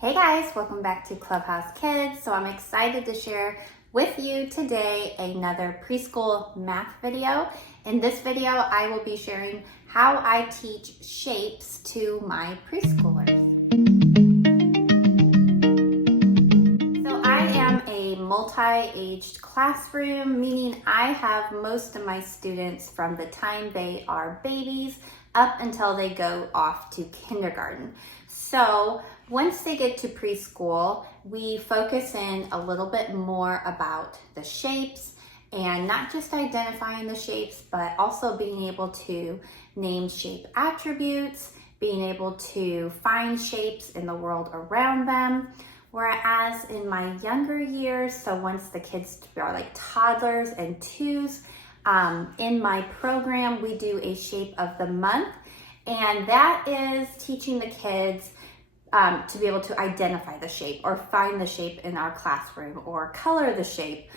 Hey guys, welcome back to Clubhouse Kids. So I'm excited to share with you today another preschool math video. In this video, I will be sharing how I teach shapes to my preschoolers. So I am a multi-aged classroom, meaning I have most of my students from the time they are babies up until they go off to kindergarten. So once they get to preschool, we focus in a little bit more about the shapes and not just identifying the shapes, but also being able to name shape attributes, being able to find shapes in the world around them. Whereas in my younger years, so once the kids are like toddlers and twos, in my program, we do a shape of the month, and that is teaching the kids to be able to identify the shape or find the shape in our classroom or color the shape.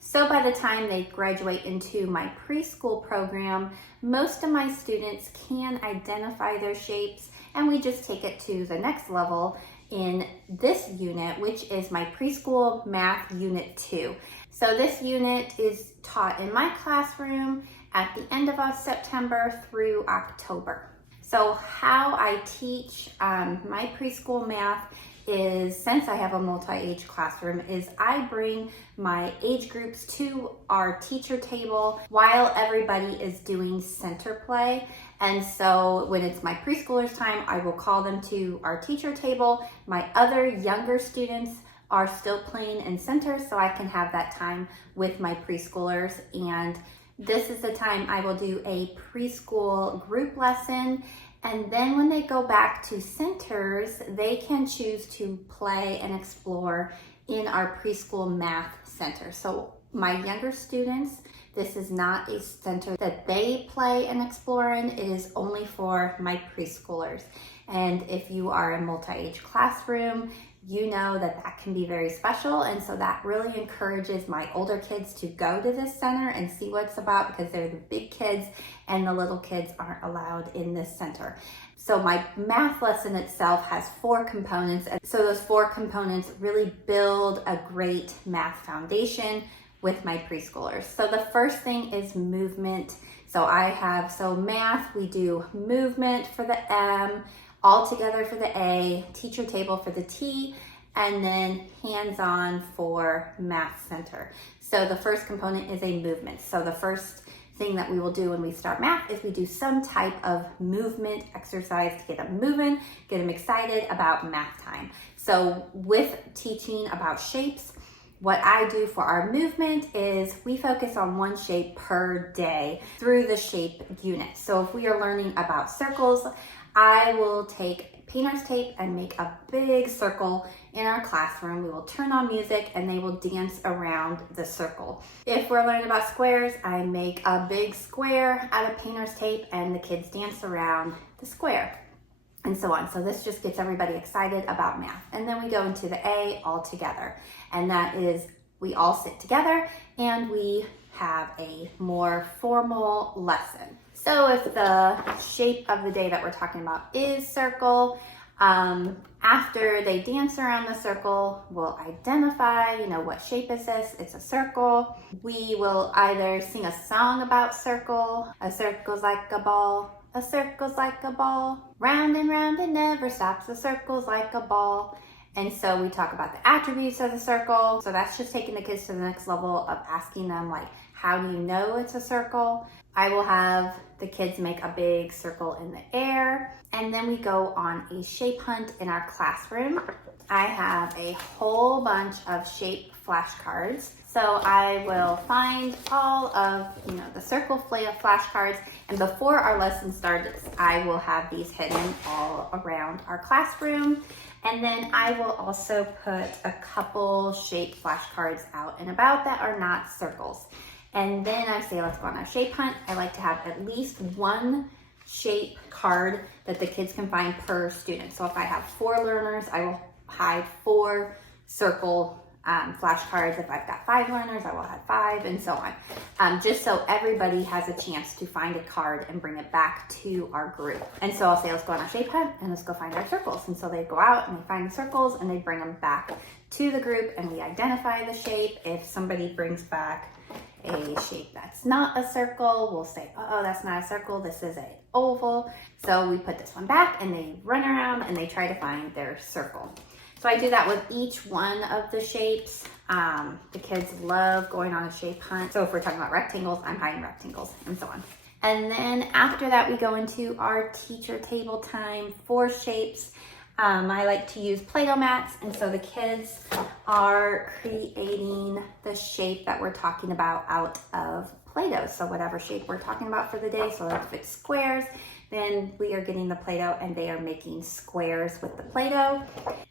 So by the time they graduate into my preschool program, most of my students can identify their shapes, and we just take it to the next level in this unit, which is my preschool math unit 2. So this unit is taught in my classroom at the end of September through October. So how I teach my preschool math is, since I have a multi-age classroom, is I bring my age groups to our teacher table while everybody is doing center play. And so when it's my preschoolers time, I will call them to our teacher table. My other younger students are still playing in center, so I can have that time with my preschoolers. And this is the time I will do a preschool group lesson. And then when they go back to centers, they can choose to play and explore in our preschool math center. So my younger students, this is not a center that they play and explore in. It is only for my preschoolers. And if you are a multi-age classroom, you know that that can be very special. And so that really encourages my older kids to go to this center and see what it's about, because they're the big kids and the little kids aren't allowed in this center. So my math lesson itself has 4 components. And so those 4 components really build a great math foundation with my preschoolers. So the first thing is movement. So math, we do movement for the M, all together for the A, teacher table for the T, and then hands-on for math center. So the first component is a movement. So the first thing that we will do when we start math is we do some type of movement exercise to get them moving, get them excited about math time. So with teaching about shapes, what I do for our movement is we focus on one shape per day through the shape unit. So if we are learning about circles, I will take painter's tape and make a big circle in our classroom. We will turn on music and they will dance around the circle. If we're learning about squares, I make a big square out of painter's tape and the kids dance around the square, and so on. So this just gets everybody excited about math. And then we go into the A all together. And that is, we all sit together and we have a more formal lesson. So if the shape of the day that we're talking about is circle, after they dance around the circle, we'll identify, what shape is this? It's a circle. We will either sing a song about circle. A circle's like a ball. A circle's like a ball. Round and round it never stops. A circle's like a ball. And so we talk about the attributes of the circle. So that's just taking the kids to the next level of asking them, like, how do you know it's a circle? I will have the kids make a big circle in the air, and then we go on a shape hunt in our classroom. I have a whole bunch of shape flashcards. So I will find all of, the circle flashcards, and before our lesson starts, I will have these hidden all around our classroom. And then I will also put a couple shape flashcards out and about that are not circles. And then I say, let's go on our shape hunt. I like to have at least one shape card that the kids can find per student. So if I have 4 learners, I will hide 4 circle flashcards. If I've got 5 learners, I will have 5, and so on. Just so everybody has a chance to find a card and bring it back to our group. And so I'll say, let's go on a shape hunt and let's go find our circles. And so they go out and they find the circles and they bring them back to the group, and we identify the shape. If somebody brings back a shape that's not a circle, we'll say, oh, that's not a circle, this is an oval. So we put this one back and they run around and they try to find their circle. So I do that with each one of the shapes. The kids love going on a shape hunt. So if we're talking about rectangles, I'm finding rectangles, and so on. And then after that, we go into our teacher table time for shapes. I like to use Play-Doh mats, and so the kids are creating the shape that we're talking about out of Play-Doh. So whatever shape we're talking about for the day, so if it's squares, then we are getting the Play-Doh and they are making squares with the Play-Doh.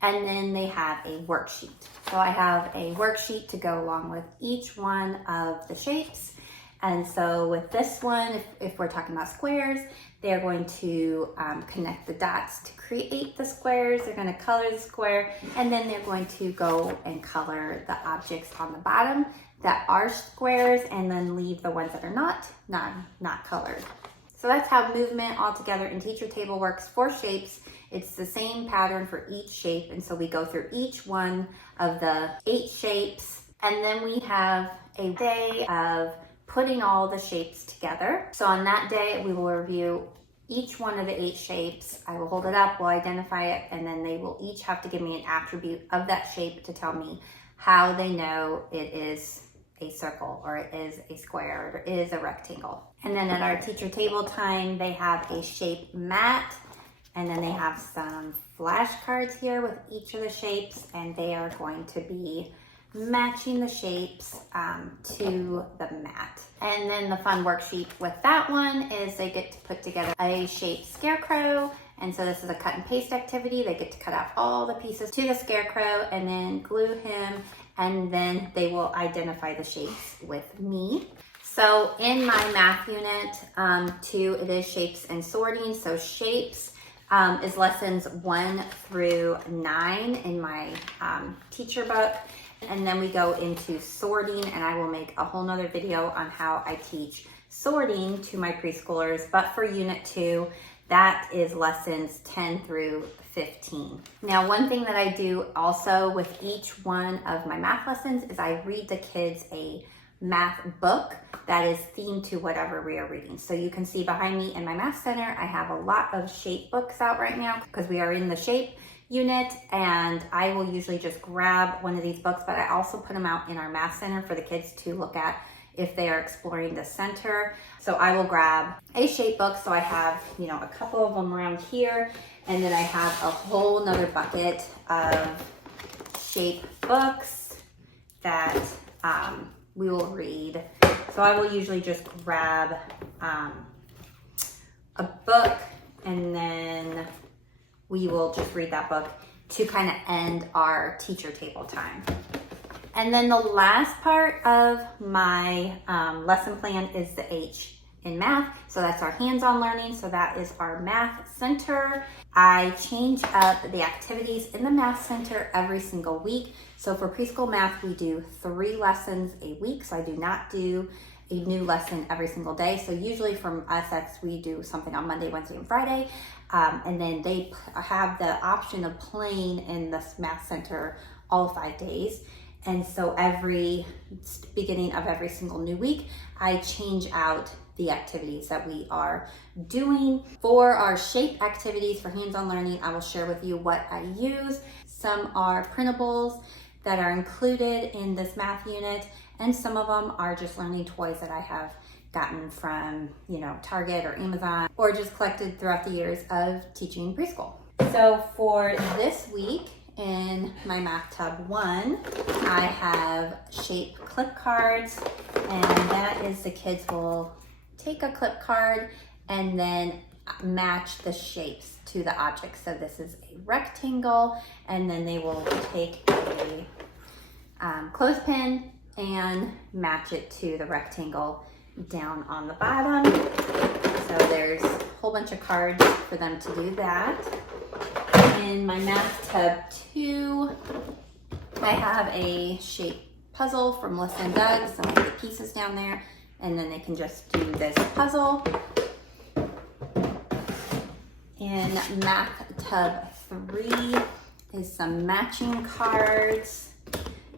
And then they have a worksheet. So I have a worksheet to go along with each one of the shapes. And so with this one, if we're talking about squares, they're going to connect the dots to create the squares. They're going to color the square, and then they're going to go and color the objects on the bottom that are squares, and then leave the ones that are not colored. So that's how movement altogether in teacher table works for shapes. It's the same pattern for each shape, and so we go through each one of the 8 shapes, and then we have a day of putting all the shapes together. So on that day, we will review each one of the 8 shapes. I will hold it up, we'll identify it, and then they will each have to give me an attribute of that shape to tell me how they know it is a circle, or it is a square, or it is a rectangle. And then at our teacher table time, they have a shape mat, and then they have some flashcards here with each of the shapes, and they are going to be matching the shapes to the mat. And then the fun worksheet with that one is they get to put together a shaped scarecrow. And so this is a cut and paste activity. They get to cut out all the pieces to the scarecrow and then glue him, and then they will identify the shapes with me. So in my math unit 2, it is shapes and sorting. So shapes is lessons 1 through 9 in my teacher book. And then we go into sorting, and I will make a whole nother video on how I teach sorting to my preschoolers. But for unit 2, that is lessons 10 through 15. Now, one thing that I do also with each one of my math lessons is I read the kids a math book that is themed to whatever we are reading. So you can see behind me in my math center, I have a lot of shape books out right now because we are in the shape unit, and I will usually just grab one of these books, but I also put them out in our math center for the kids to look at if they are exploring the center. So I will grab a shape book. So I have, a couple of them around here, and then I have a whole nother bucket of shape books that we will read. So I will usually just grab a book, and then we will just read that book to kind of end our teacher table time. And then the last part of my lesson plan is the H in math. So that's our hands-on learning. So that is our math center. I change up the activities in the math center every single week. So for preschool math, we do 3 lessons a week. So I do not do a new lesson every single day. So usually from us, we do something on Monday, Wednesday, and Friday. And then they have the option of playing in this math center all 5 days. And so every beginning of every single new week, I change out the activities that we are doing. For our shape activities for hands-on learning, I will share with you what I use. Some are printables that are included in this math unit, and some of them are just learning toys that I have gotten from, Target or Amazon, or just collected throughout the years of teaching preschool. So for this week in my Math Tub 1, I have shape clip cards, and that is the kids will take a clip card and then match the shapes to the object. So this is a rectangle, and then they will take a clothespin and match it to the rectangle down on the bottom. So there's a whole bunch of cards for them to do that. In my Math Tub 2, I have a shape puzzle from Melissa and Doug, some of the pieces down there, and then they can just do this puzzle. In Math Tub 3 is some matching cards.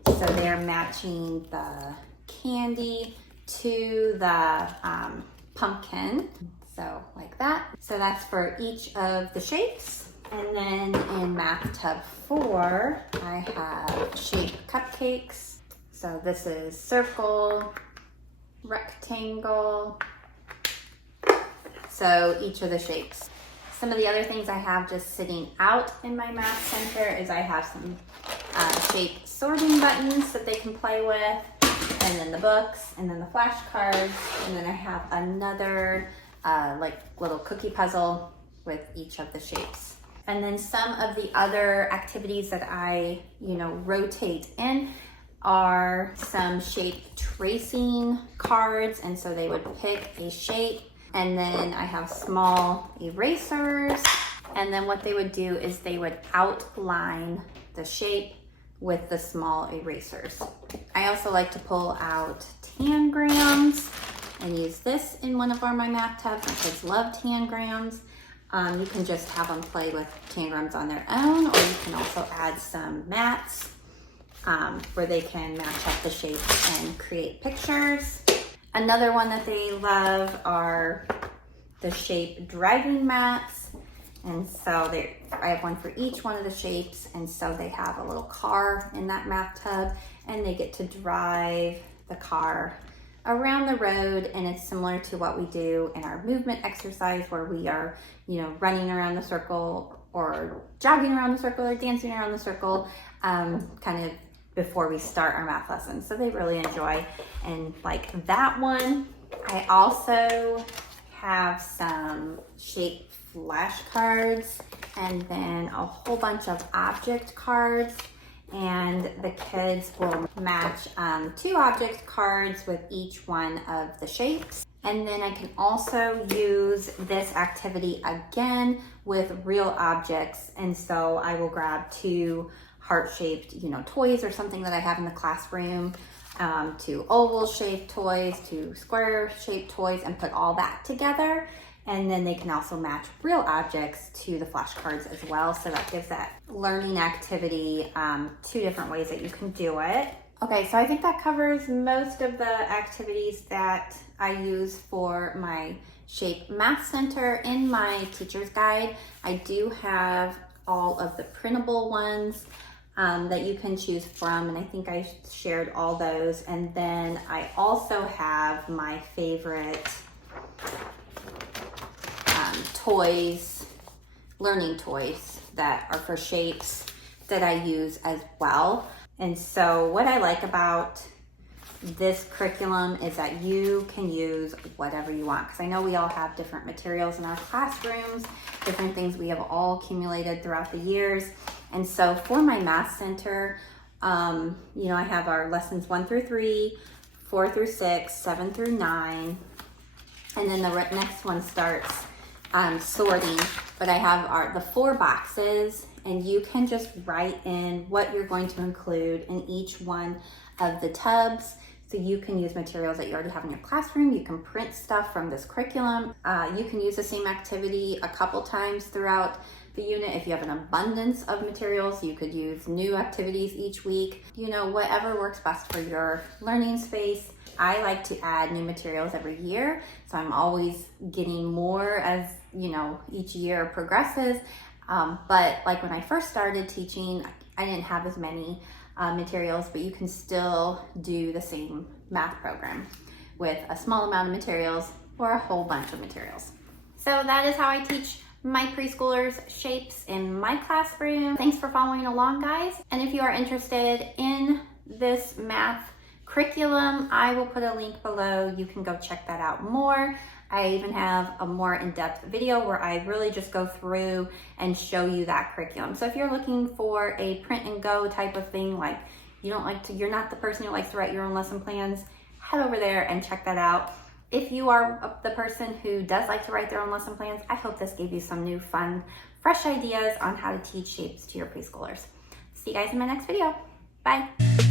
So they're matching the candy to the pumpkin, so like that. So that's for each of the shapes. And then in Math Tub 4, I have shape cupcakes. So this is circle, rectangle, so each of the shapes. Some of the other things I have just sitting out in my math center is I have some shape sorting buttons that they can play with, and then the books, and then the flashcards, and then I have another like little cookie puzzle with each of the shapes. And then some of the other activities that I, rotate in are some shape tracing cards, and so they would pick a shape, and then I have small erasers, and then what they would do is they would outline the shape with the small erasers. I also like to pull out tangrams and use this in one of my math tubs. My kids love tangrams. You can just have them play with tangrams on their own, or you can also add some mats where they can match up the shapes and create pictures. Another one that they love are the shape driving mats. And so I have one for each one of the shapes. And so they have a little car in that math tub, and they get to drive the car around the road. And it's similar to what we do in our movement exercise, where we are, running around the circle or jogging around the circle or dancing around the circle, kind of before we start our math lesson. So they really enjoy and like that one. I also have some shape flashcards and then a whole bunch of object cards, and the kids will match 2 object cards with each one of the shapes. And then I can also use this activity again with real objects, and so I will grab 2 heart-shaped, toys or something that I have in the classroom, 2 oval-shaped toys, 2 square-shaped toys, and put all that together. And then they can also match real objects to the flashcards as well. So that gives that learning activity 2 different ways that you can do it. Okay, so I think that covers most of the activities that I use for my Shape Math Center. In my teacher's guide, I do have all of the printable ones that you can choose from, and I think I shared all those. And then I also have my favorite toys, learning toys that are for shapes that I use as well. And so what I like about this curriculum is that you can use whatever you want, because I know we all have different materials in our classrooms, different things we have all accumulated throughout the years. And so for my math center, I have our lessons 1 through 3, 4 through 6, 7 through 9, and then the next one starts sorting. But I have the 4 boxes, and you can just write in what you're going to include in each one of the tubs. So you can use materials that you already have in your classroom. You can print stuff from this curriculum. You can use the same activity a couple times throughout the unit. If you have an abundance of materials, you could use new activities each week. Whatever works best for your learning space. I like to add new materials every year, so I'm always getting more as each year progresses. But like when I first started teaching, I didn't have as many materials, but you can still do the same math program with a small amount of materials or a whole bunch of materials. So that is how I teach my preschoolers shapes in my classroom. Thanks for following along, guys. And if you are interested in this math curriculum, I will put a link below. You can go check that out more. I even have a more in-depth video where I really just go through and show you that curriculum. So if you're looking for a print and go type of thing, like you're not the person who likes to write your own lesson plans, head over there and check that out. If you are the person who does like to write their own lesson plans, I hope this gave you some new fun, fresh ideas on how to teach shapes to your preschoolers. See you guys in my next video. Bye.